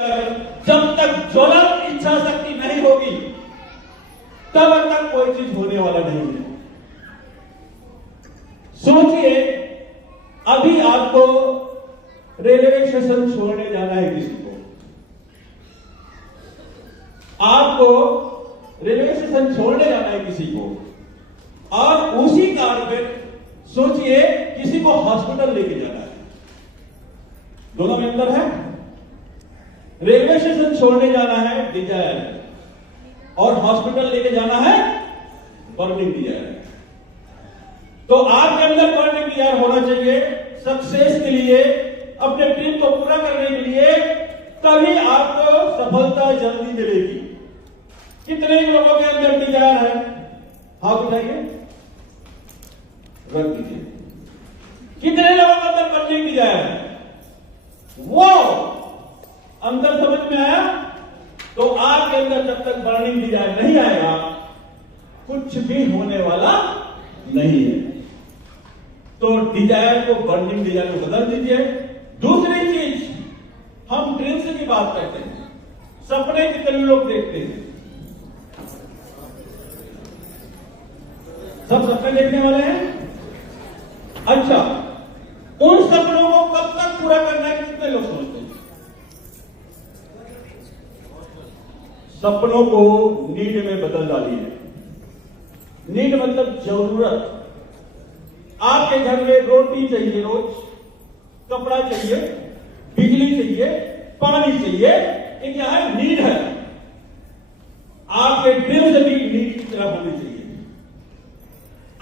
जब तक ज्वलंत इच्छा शक्ति नहीं होगी तब तक कोई चीज होने वाला नहीं है। सोचिए, अभी आपको रेलवे स्टेशन छोड़ने जाना है किसी को, आपको रेलवे स्टेशन छोड़ने जाना है किसी को, और उसी कार में सोचिए किसी को हॉस्पिटल लेके जाना है। दोनों में अंतर है। रेलवे स्टेशन छोड़ने जाना है डिजायर, और हॉस्पिटल लेके जाना है बर्निंग डिजायर। तो आपके अंदर बर्निंग डिजायर होना चाहिए सक्सेस के लिए, अपने ड्रीम को पूरा करने के लिए, तभी आपको सफलता जल्दी मिलेगी। कितने लोगों के अंदर डिजायर है? हाथ उठाइए, रख दीजिए। कितने लोगों के अंदर बर्निंग डिजायर है? वो अंदर समझ में आया? तो आपके अंदर जब तक बर्निंग डिजायर नहीं आएगा कुछ भी होने वाला नहीं है। तो डिजायर को बर्निंग डिजायर में बदल दीजिए। दूसरी चीज, हम ड्रीम्स की बात करते हैं, सपने कितने लोग देखते हैं? सब सपने देखने वाले हैं? अच्छा, उन सपनों को कब तक पूरा करना है कितने लोग सोचते हैं? सपनों को नीड में बदल डालिए। नीड मतलब जरूरत। आपके घर में रोटी चाहिए रोज, कपड़ा चाहिए, बिजली चाहिए, पानी चाहिए, ये क्या है? नीड है। आपके ड्रीम्स भी नीड की तरह होनी चाहिए।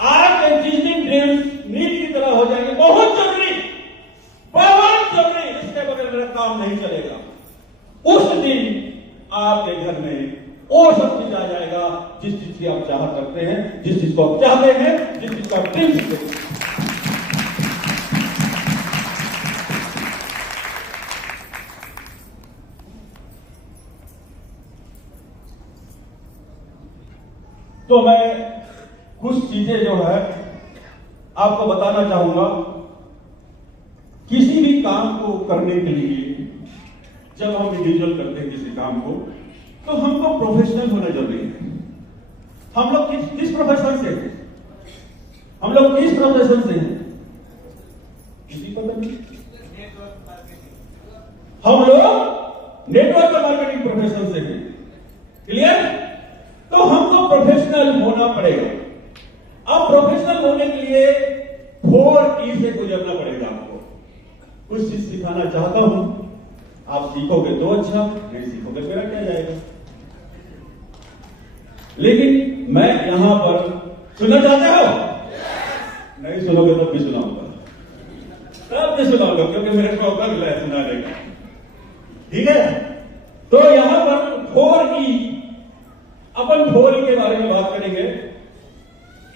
आपके जिस दिन ड्रीम्स नीड की तरह हो जाएंगे, बहुत जरूरी, इसके बगैर मेरा काम नहीं चलेगा, उस दिन आपके घर में वो सब चीज आ जाएगा जिस चीज की आप चाहत रखते हैं, जिस चीज को आप चाहते हैं, जिस चीज को आप ड्रीम करते हैं। तो मैं कुछ चीजें जो है आपको बताना चाहूंगा। किसी भी काम को करने के लिए जब हम इंडिविजुअल करते हैं किसी काम को, तो हमको प्रोफेशनल होना जरूरी है। हम लोग किस प्रोफेशन से हैं? हम लोग किस प्रोफेशन से हैं? किसी को नहीं। हम लोग नेटवर्क मार्केटिंग प्रोफेशन से हैं। क्लियर? तो हमको प्रोफेशनल होना पड़ेगा। अब प्रोफेशनल होने के लिए 4E से गुजरना पड़ेगा। आपको कुछ चीज सिखाना चाहता हूं, आप सीखोगे तो अच्छा, नहीं सीखोगे मेरा क्या जाएगा। लेकिन मैं यहां पर सुनना चाहते हो? नहीं सुनोगे तो भी सुनाऊंगा, तब भी सुनाऊंगा, क्योंकि मेरे को अकल है सुनाने का। ठीक है? तो यहां पर 4E, अपन 4E के बारे में बात करेंगे।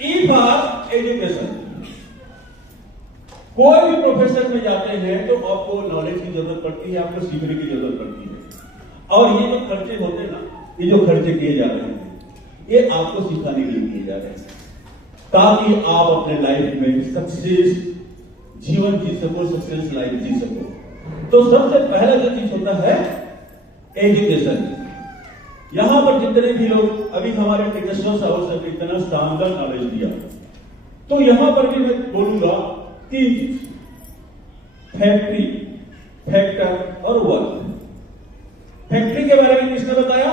E for education. कोई भी प्रोफेशन में जाते हैं तो आपको नॉलेज की जरूरत पड़ती है, आपको सीखने की जरूरत पड़ती है। और ये जो खर्चे होते हैं ना, ये जो खर्चे किए जा रहे हैं, ये आपको सिखाने के लिए किए जा रहे हैं, ताकि आप अपने लाइफ में सक्सेस जीवन जी सको, सक्सेस लाइफ जी सको। तो सबसे पहला जो चीज होता है एजुकेशन। यहां पर जितने भी लोग अभी हमारे टेक्निशियन साहब से इतना शानदार नॉलेज दिया, तो यहां पर भी मैं बोलूंगा 3 चीज, फैक्ट्री, फैक्टर और वर्क। फैक्ट्री के बारे में किसने बताया?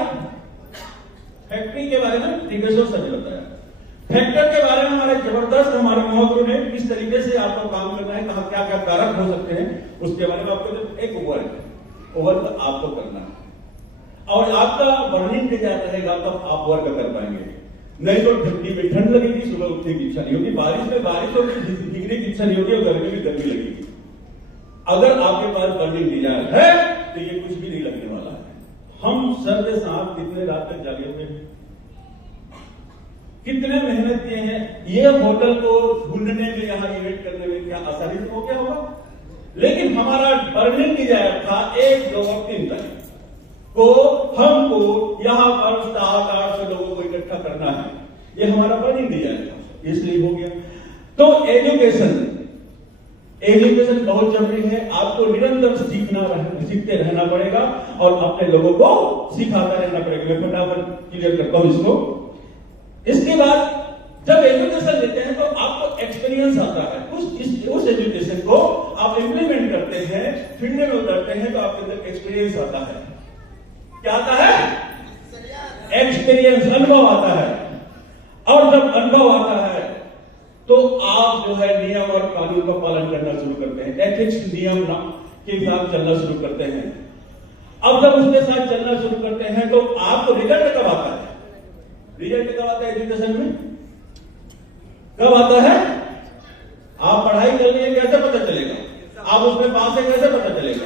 फैक्ट्री के बारे में टेक्निशियन साहब ने बताया। फैक्टर के बारे में हमारे जबरदस्त हमारे महोदय ने किस तरीके से आपको काम करना है, कहा क्या क्या कारक हो सकते हैं, उसके बारे में आपको एक वर्क आपको करना है। और आपका बर्निंग डिजायर रहेगा तब आप वर्क कर पाएंगे। नहीं तो ठंडी में ठंड लगेगी, सुबह उठने की इच्छा नहीं होगी, बारिश में बारिश होगी, भीगने की इच्छा नहीं होगी, और गर्मी में गर्मी लगेगी। अगर आपके पास बर्निंग डिजायर है तो ये कुछ भी नहीं लगने वाला है। हम सर्द सांप कितने रात तक जागे हुए हैं, कितने मेहनत किए हैं। ये होटल को ढूंढने में, यहां इवेंट करने में क्या आसानी से हो गया होगा? लेकिन हमारा बर्निंग डिजायर था 1, 2 और 3 तारीख को हमको यहां पर 700-800 लोगों को इकट्ठा करना है। ये हमारा बर्निंग डिजायर था, इसलिए हो गया। तो एजुकेशन, एजुकेशन बहुत जरूरी है। आपको निरंतर सीखते रहना पड़ेगा और अपने लोगों को सिखाता रहना पड़ेगा। मैं फटाफट क्लियर करता हूं इसको। इसके बाद जब एजुकेशन लेते हैं तो आपको एक्सपीरियंस आता है, उस एजुकेशन को आप इंप्लीमेंट करते हैं, फील्ड में उतरते हैं तो आपके अंदर एक्सपीरियंस आता है। क्या आता है? एक्सपीरियंस, अनुभव आता है। और जब अनुभव आता है तो आप जो है नियम और कानून का पालन करना शुरू करते हैं, एथिक्स नियम के साथ चलना शुरू करते हैं। अब जब उसके साथ चलना शुरू करते हैं तो आपको रिजल्ट कब आता है? रिजल्ट कब आता है एजुकेशन में? कब आता है? आप पढ़ाई कर लिए कैसे पता चलेगा? आप उसमें पास है कैसे पता चलेगा?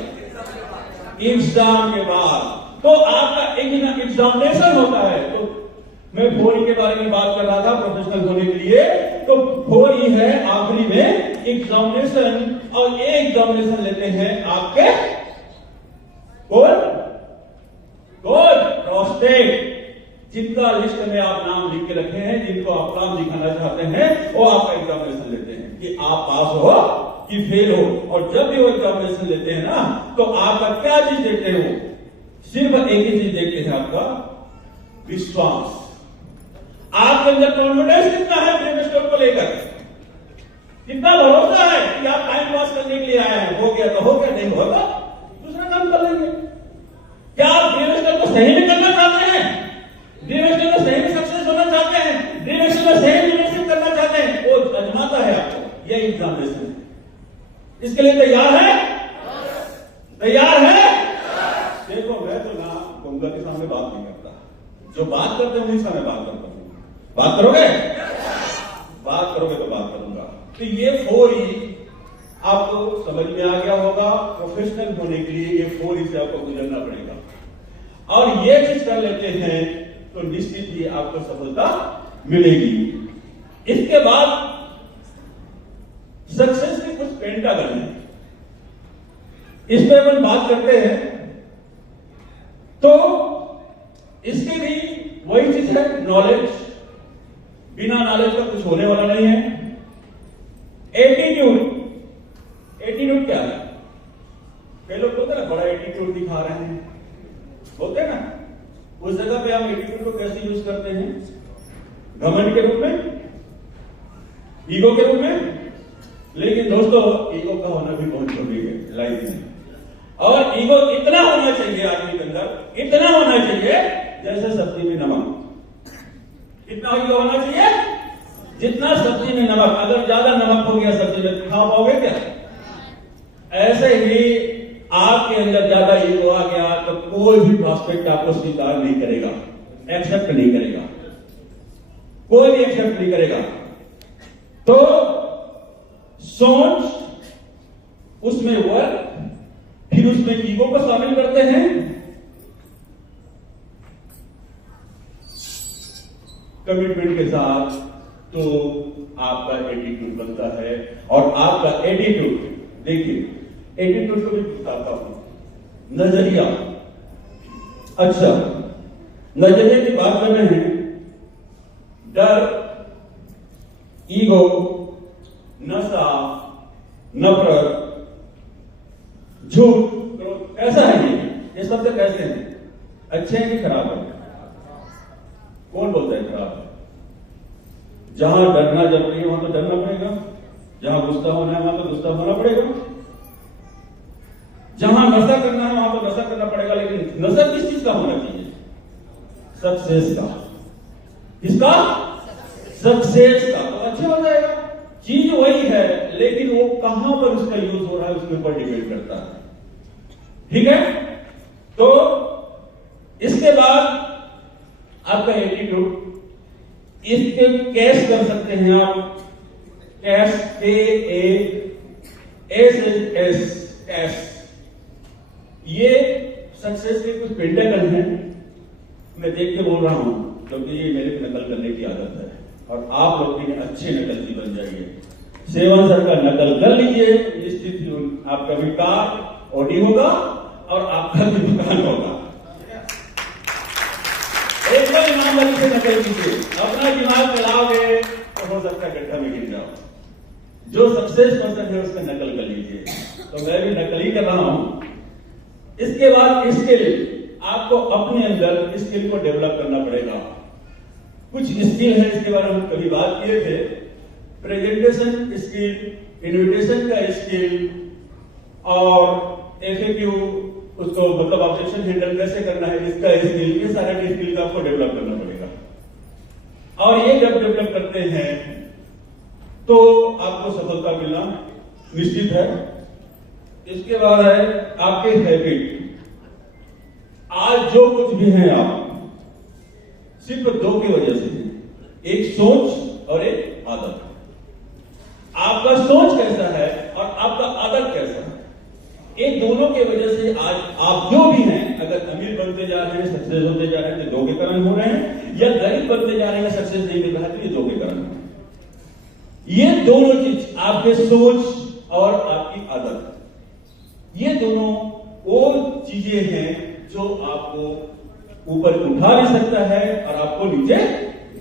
एग्जाम के बाद। तो आपका एक एग्जामिनेशन होता है। तो मैं 4E के बारे में बात कर रहा था प्रोफेशनल होने के लिए। तो 4E है आखिरी में एग्जामिनेशन, और ये एग्जामिनेशन लेते हैं आपके प्रोस्टेट, जिनका लिस्ट में आप नाम लिख के रखे हैं, जिनको आप नाम दिखाना चाहते हैं, वो आपका एग्जामिनेशन लेते हैं कि आप पास हो कि फेल हो। और जब भी वो एग्जामिनेशन लेते हैं ना तो आपका क्या चीज देखते हो? सिर्फ एक ही चीज देखते हैं, आपका विश्वास। आपके अंदर कॉन्फिडेंस कितना है सेमेस्टर को लेकर, कितना भरोसा है कि आप टाइम पास करने के लिए आए हैं। हो गया तो हो गया, नहीं होगा दूसरा काम कर लेंगे। क्या आप सेमेस्टर को सही में करना चाहते हैं? सेमेस्टर में सही में सक्सेस होना चाहते हैं? सेमेस्टर में सही लीडरशिप करना चाहते हैं? वो आजमाता है आपको, यह एग्जामिनेशन है। इसके लिए तैयार है? तैयार है? देखो मैं तो ना गंगा के सामने बात नहीं करता, जो बात करते हैं उन्हीं से मैं बात करता हूं। बात करोगे? बात करोगे तो बात करूंगा। तो ये 4E आपको समझ में आ गया होगा। प्रोफेशनल होने के लिए ये 4E से आपको गुजरना पड़ेगा, और ये चीज कर लेते हैं तो निश्चित ही आपको सफलता मिलेगी। इसके बाद सक्सेस के कुछ पेंटागन है, इस पर अपन बात करते हैं। तो इसके भी वही चीज है, नॉलेज। बिना नॉलेज का कुछ होने वाला नहीं है। एटीट्यूड, एटीट्यूड क्या है? कई लोग बोलते हैं ना बड़ा एटीट्यूड दिखा रहे हैं, बोलते हैं ना। उस जगह पे हम एटीट्यूड को कैसे यूज करते हैं? घमंड के रूप में, ईगो के रूप में। लेकिन दोस्तों ईगो का होना भी बहुत जरूरी है लाइफ में, और ईगो इतना होना चाहिए आदमी के अंदर, इतना होना चाहिए जैसे सब्जी में नमक। कितना ईगो होना चाहिए? जितना सब्जी में नमक। अगर ज्यादा नमक हो गया सब्जी में, खा पाओगे क्या? ऐसे ही आपके अंदर ज्यादा ईगो आ गया तो कोई भी प्रॉस्पेक्ट आपको स्वीकार नहीं करेगा, एक्सेप्ट नहीं करेगा, कोई भी एक्सेप्ट नहीं करेगा। तो सोच, उसमें वर्क, फिर उसमें ईगो को शामिल करते हैं, कमिटमेंट के साथ, तो आपका एटीट्यूड बनता है। और आपका एटीट्यूड, देखिए एटीट्यूड को भी बताता हूं। नजरिया, अच्छा नजरिए की बात कर रहे हैं। डर, ईगो, नशा, नफरत, झूठ, कैसा है ये शब्द कैसे हैं? अच्छे हैं कि खराब है? कौन बोलता है खराब है? जहां डरना जरूरी है वहां तो डरना पड़ेगा, जहां गुस्सा होना है वहां तो गुस्सा होना पड़ेगा, जहां नशा करना है वहां तो नशा करना पड़ेगा। लेकिन नशा किस चीज का होना चाहिए? सक्सेस का। किसका? सक्सेस का। तो अच्छा हो जाएगा। चीज वही है, लेकिन वो कहां पर उसका यूज हो रहा है उसके ऊपर डिपेंड करता है। ठीक है? तो इसके बाद आपका एटीट्यूड, इसके कैश कर सकते हैं आप, कैश, कैश। ये सक्सेस के कुछ पेंटागन हैं। मैं देख के बोल रहा हूं क्योंकि ये मेरे को नकल करने की आदत है, और आप लोग भी अच्छे नकलची बन जाइए। सेवन सर का नकल कर लीजिए, निश्चित आपका भी कार ऑडी होगा और आपका भी दुकान होगा। एक बार ईमानदारी से नकल कीजिए, अपना दिमाग चलाओगे तो हो सकता है गड्ढा में गिर जाओ। जो सक्सेस पर्सन है उसका नकल कर लीजिए। तो मैं भी नकल ही कर रहा हूं। इसके बाद स्किल, आपको अपने अंदर स्किल को डेवलप करना पड़ेगा। कुछ स्किल है, इसके बारे में हम कभी बात किए थे। प्रेजेंटेशन स्किल, इन्विटेशन का स्किल और एफएक्यू, उसको मतलब ऑब्जेक्शन हैंडल कैसे करना है, इसका स्किल, ये सारे स्किल का आपको डेवलप करना पड़ेगा। और ये जब डेवलप करते हैं तो आपको सफलता मिलना निश्चित है। इसके बाद है आपके हैबिट। आज जो कुछ भी है आप सिर्फ दो की वजह से है, एक सोच और एक आदत। आपका सोच कैसा है और आपका आदत कैसा है, इन दोनों की वजह से आज आप जो भी हैं, अगर अमीर बनते जा रहे हैं, सक्सेस होते जा रहे हैं तो दो के कारण हो रहे हैं, या गरीब बनते जा रहे हैं, सक्सेस नहीं मिल रहा है तो ये दो के कारण हो रहे हैं। ये दोनों चीज, आपके सोच और आपकी आदत, ये दोनों वो चीजें हैं जो आपको ऊपर उठा भी सकता है और आपको नीचे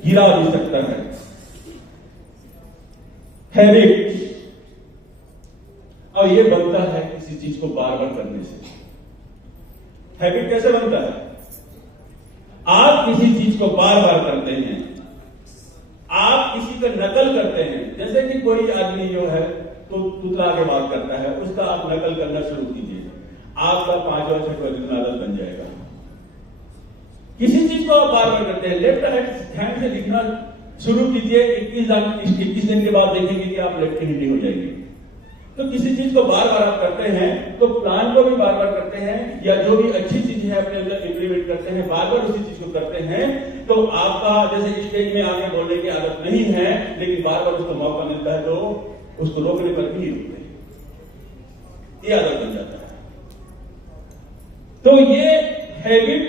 गिरा भी सकता है। हैबिट, और ये बनता है किसी चीज को बार बार करने से। हैबिट कैसे बनता है? आप किसी चीज को बार बार करते हैं, आप किसी का नकल करते हैं। जैसे कि कोई आदमी जो है तो तुतला के बात करता है, उसका आप नकल करना शुरू कीजिए, आपका 5 और 6 दिन आदत बन जाएगा। किसी चीज को आप बार बार करते हैं, लेफ्ट हैंड से लिखना शुरू कीजिए, 21 दिन के बाद देखेंगे कि आप लेफ्ट हैंडी हो जाएंगे। तो किसी चीज को बार बार आप करते हैं, तो प्लान को भी बार बार करते हैं, या जो भी अच्छी चीज है अपने अंदर इंप्लीमेंट करते हैं, बार बार उसी चीज को करते हैं, तो आपका जैसे स्टेज में आगे बोलने की आदत नहीं है, लेकिन बार बार उसको मौका मिलता है तो उसको रोकने पर भी रुकते हैं, ये आदत बन जाता है। तो ये हैबिट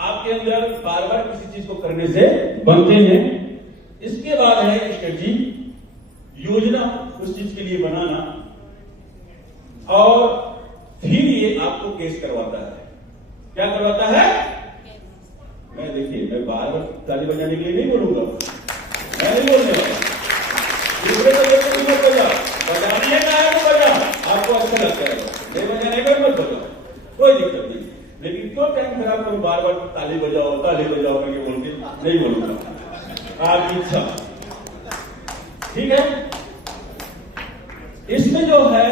आपके अंदर बार बार किसी चीज को करने से बनते हैं। इसके बाद है स्ट्रेटजी, योजना उस चीज के लिए बनाना, और फिर ये आपको केस करवाता है। क्या करवाता है? मैं देखिए, मैं बार बार ताली बजाने के लिए नहीं बोलूंगा, मैं नहीं बोलने वाला। दूसरे को देखो कि मत बजा, बजाने का है तो बजा, आपको अच्छा लगता है, नहीं बजाने का मत बजा, कोई दिक्कत नहीं। लेकिन क्यों टाइम खराब करूं, बार बार ताली बजाओ करके बोल के नहीं बोलूंगा, आपकी इच्छा। ठीक है? इसमें जो है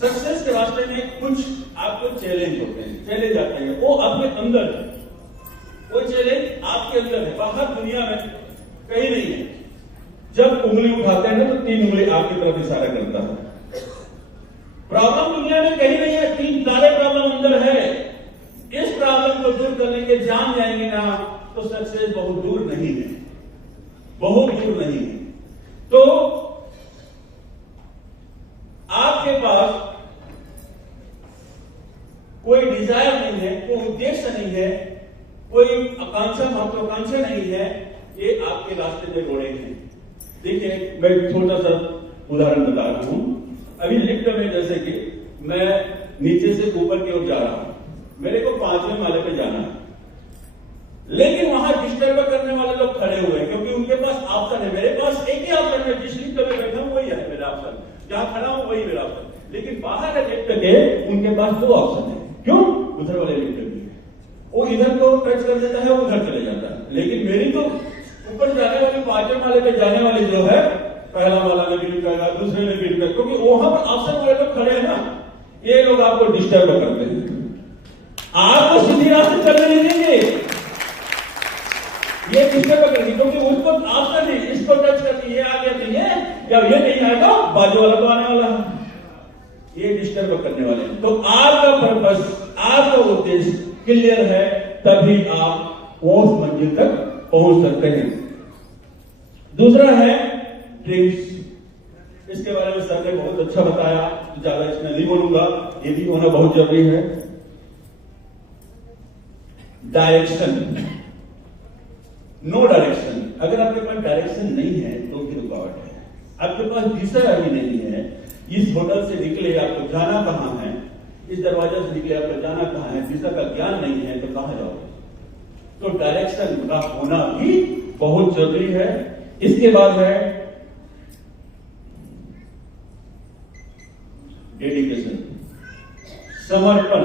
सक्सेस के रास्ते में कुछ आपको चैलेंज होते हैं, चैलेंज आते हैं, वो अपने अंदर है, वो चैलेंज आपके अंदर है, बाहर दुनिया में कहीं नहीं है। जब उंगली उठाते हैं ना तो 3 उंगली आपकी तरफ इशारा करता है। प्रॉब्लम दुनिया में कहीं नहीं है, 3 सारे प्रॉब्लम अंदर है। इस प्रॉब्लम को दूर करने के जान जाएंगे ना तो सक्सेस बहुत दूर नहीं है, बहुत दूर नहीं है। तो आपके पास कोई डिजायर नहीं है, कोई उद्देश्य नहीं है, कोई आकांक्षा महत्वाकांक्षा नहीं है, ये आपके रास्ते में रोड़े हैं। देखिए, मैं छोटा सा उदाहरण बता रहा हूं। अभी लिफ्ट में जैसे कि मैं नीचे से ऊपर की ओर जा रहा हूं, मेरे को 5वें माले पे जाना है, लेकिन वहां डिस्टर्ब करने वाले लोग खड़े हुए हैं, क्योंकि उनके पास ऑप्शन है। मेरे पास एक ही ऑप्शन है, जिस लिफ्ट में बैठा हूं वही है मेरा ऑप्शन, जहां खड़ा हूं वही मेरा ऑप्शन। लेकिन बाहर लिफ्ट के उनके पास 2 ऑप्शन है। क्यों? उधर वाले लिफ्ट भी है, वो इधर को टच कर देता है, वो उधर चले जाता है। लेकिन मेरी तो ऊपर जाने वाली 5वें माले पे जाने वाली जो है, पहला वाला में भी रुकेगा, दूसरे में भी रुकेगा, क्योंकि वहां पर ऑप्शन वाले लोग खड़े हैं ना, ये लोग आपको डिस्टर्ब करते हैं, आपको सीधी रास्ते चलने नहीं देंगे, ये डिस्टर्ब करेंगे, क्योंकि उनको ऑप्शन है, इसको टच करनी है, आ गया चाहिए, या ये नहीं आएगा बाजू वाला तो आने वाला है, ये डिस्टर्ब करने वाले हैं। तो आपका पर्पस, आपका उद्देश्य क्लियर है, तभी आप उस मंजिल तक पहुंच सकते हैं। दूसरा है ड्रीम्स। इसके बारे में सर ने बहुत अच्छा बताया, तो ज्यादा इसमें नहीं बोलूंगा, ये भी होना बहुत जरूरी है। डायरेक्शन, नो डायरेक्शन, अगर आपके पास डायरेक्शन नहीं है तो भी रुकावट है। आपके पास दिशा अभी नहीं है, इस होटल से निकले आपको जाना कहां है, इस दरवाजा से निकले आपको जाना कहां है, दिशा का ज्ञान नहीं है तो कहां जाओगे? तो डायरेक्शन का होना भी बहुत जरूरी है। इसके बाद है समर्पण।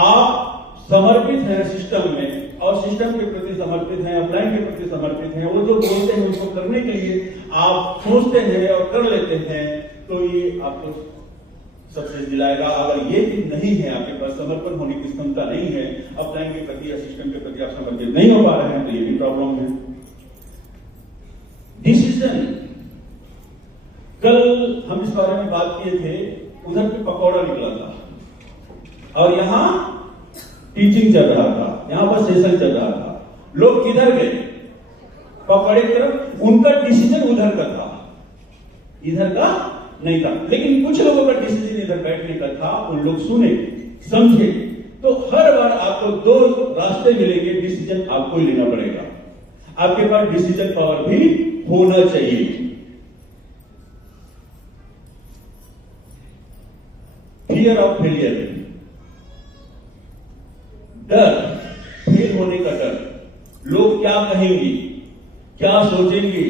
आप समर्पित हैं सिस्टम में और सिस्टम के प्रति समर्पित हैं, अपलाइन के प्रति समर्पित हैं। वो जो बोलते हैं उसको करने के लिए आप सोचते हैं और कर लेते हैं, तो ये आपको सक्सेस दिलाएगा। अगर ये चीज नहीं है, आपके पास समर्पण होने की क्षमता नहीं है, अपलाइन के प्रति या सिस्टम के प्रति आप समर्पित नहीं हो पा रहे हैं, तो ये भी प्रॉब्लम है। डिसीजन, कल हम इस बारे में बात किए थे, उधर पे पकौड़ा निकला था और यहां टीचिंग चल रहा था, यहां पर सेशन चल रहा था। लोग किधर गए? पकौड़े की तरफ। उनका डिसीजन उधर का था, इधर का नहीं था। लेकिन कुछ लोगों का डिसीजन इधर बैठने का था, उन लोग सुने, समझे। तो हर बार आपको दो रास्ते मिलेंगे, डिसीजन आपको ही लेना पड़ेगा। आपके पास डिसीजन पावर भी होना चाहिए। फियर ऑफ फेलियर, डर, फेल होने का डर। लोग क्या कहेंगे, क्या सोचेंगे,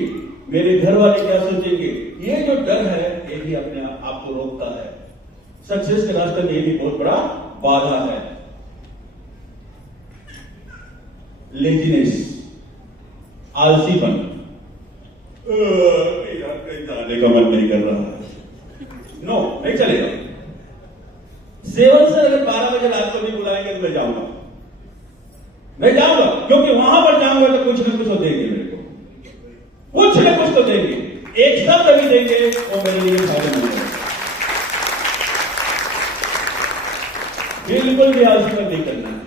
मेरे घर वाले क्या सोचेंगे, ये जो डर है ये भी अपने आप को रोकता है। सक्सेस के रास्ते में ये भी बहुत बड़ा बाधा है। लेजीनेस, आलसीपन, कहीं जाने का मन नहीं कर रहा है, नो नहीं चलेगा। 7 से अगर 12 बजे रात को नहीं बुलाएंगे तो मैं जाऊंगा, मैं जाऊंगा, क्योंकि वहां पर जाऊंगा तो कुछ ना कुछ तो देंगे मेरे को, कुछ ना कुछ तो देंगे। एक शब्द भी देंगे वो मेरे लिए फायदा नहीं है। बिल्कुल भी आलसीपन नहीं करना है।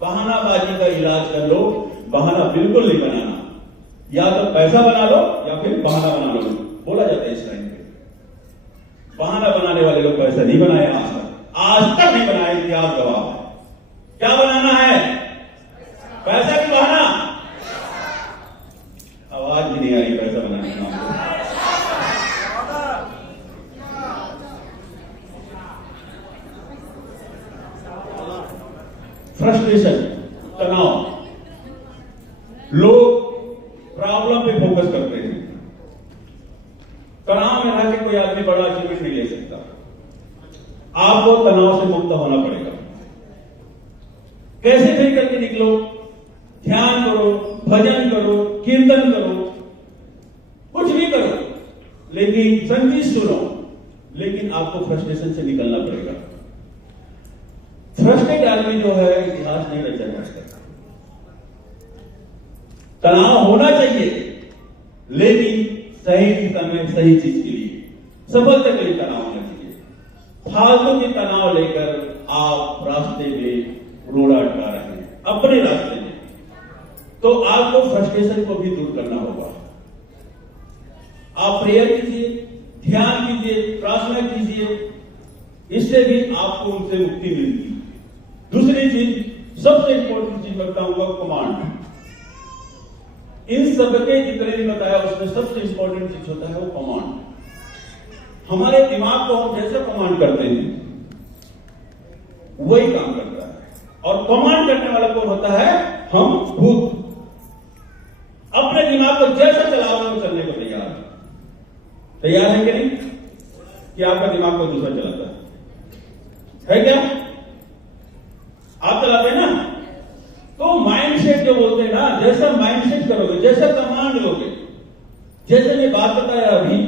बहानाबाजी का इलाज कर लो, बहाना बिल्कुल नहीं बनाना। या तो पैसा बना लो या फिर बहाना बना लो, बोला जाता है इस टाइम पे। बहाना बनाने वाले लोग पैसा नहीं बनाए आज तक नहीं बनाए, इतिहास गवाह है। क्या बनाना है? पैसा की बहाना। आवाज भी नहीं आ रही पैसा बनाने का। फ्रस्ट्रेशन, तनाव, लोग प्रॉब्लम पे फोकस करते हैं। तनाव में रह के कोई आदमी बड़ा अचीवमेंट नहीं ले सकता। आपको तनाव से मुक्त होना पड़ेगा। कैसे भी करके निकलो, ध्यान करो, भजन करो, कीर्तन करो, कुछ भी करो, लेकिन संगीत सुनो, लेकिन आपको फ्रस्ट्रेशन से निकलना पड़ेगा। फ्रस्ट्रेट आदमी जो है इतिहास नहीं रचा जा सकता। तनाव होना चाहिए, लेकिन सही दिशा में सही चीज के लिए, सफलता के लिए तनाव होना चाहिए। फालतू की तनाव लेकर आप रास्ते में रोड़ा अटका रहे हैं अपने रास्ते में, तो आपको फ्रस्ट्रेशन को भी दूर करना होगा। आप प्रेयर कीजिए, ध्यान कीजिए, प्रार्थना कीजिए, इससे भी आपको उनसे मुक्ति मिलती है। दूसरी चीज, सबसे इंपॉर्टेंट चीज बताऊंगा, कमांड। इन सबके जितने भी बताया उसमें सबसे इंपॉर्टेंट चीज होता है वो कमांड। हमारे दिमाग को हम जैसे कमांड करते हैं वही काम करता है, और कमांड करने वाला कौन होता है? हम खुद। अपने दिमाग को जैसा चलाओगे वो चलने को तैयार है। तैयार है कि नहीं? कि आपका दिमाग को दूसरा चलाता है क्या? आप चलाते हैं ना? तो माइंडसेट जो बोलते हैं ना, जैसा माइंडसेट करोगे, जैसा कमांड लोगे, जैसे मैं बात बताया अभी,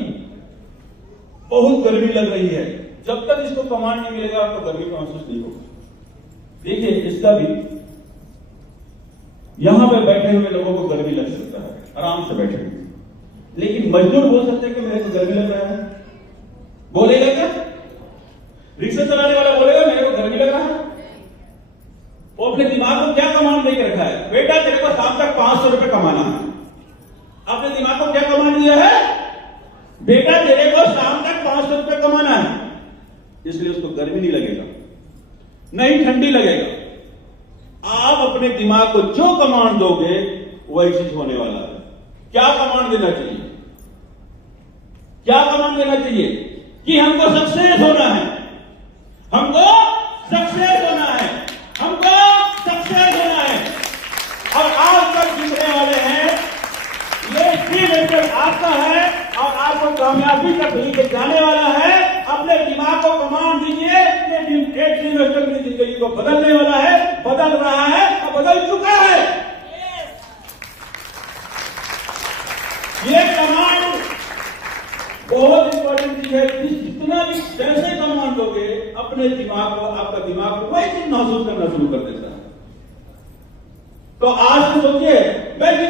बहुत गर्मी लग रही है, जब तक इसको कमांड नहीं मिलेगा आपको गर्मी का महसूस नहीं होगा। देखिए इसका भी, यहां पे बैठे हुए लोगों को गर्मी लग सकता है, आराम से बैठे हुए, लेकिन मजदूर बोल सकते हैं कि मेरे को गर्मी लग रहा है। बोलेगा क्या? रिक्शा चलाने वाला बोलेगा मेरे को गर्मी लग रहा है? वो अपने दिमाग को क्या कमांड दे रखा है? बेटा तेरे को शाम तक 500 रुपए कमाना है। अपने दिमाग को क्या कमांड दिया है? बेटा तेरे को शाम तक 500 रुपए कमाना है। इसलिए उसको गर्मी नहीं लगेगा, नहीं ठंडी लगेगा। आप अपने दिमाग को जो कमांड दोगे वही चीज होने वाला है। क्या कमांड देना चाहिए? क्या कमांड देना चाहिए? कि हमको सक्सेस होना है, हमको सक्सेस होना है, हमको सक्सेस होना है। और आज तक जीतने वाले हैं, ये स्ट्रीम आपका है और आपको कामयाबी तक लेके जाने वाला है। अपने दिमाग को कमांड एक सेमेस्टर में जिंदगी को बदलने वाला है, बदल रहा है और बदल चुका है। ये कमांड बहुत इंपॉर्टेंट चीज है। जितना भी जैसे कमांड दोगे अपने दिमाग को, आपका दिमाग वही चीज महसूस करना शुरू कर देता है। तो आज से सोचिए, मैं भी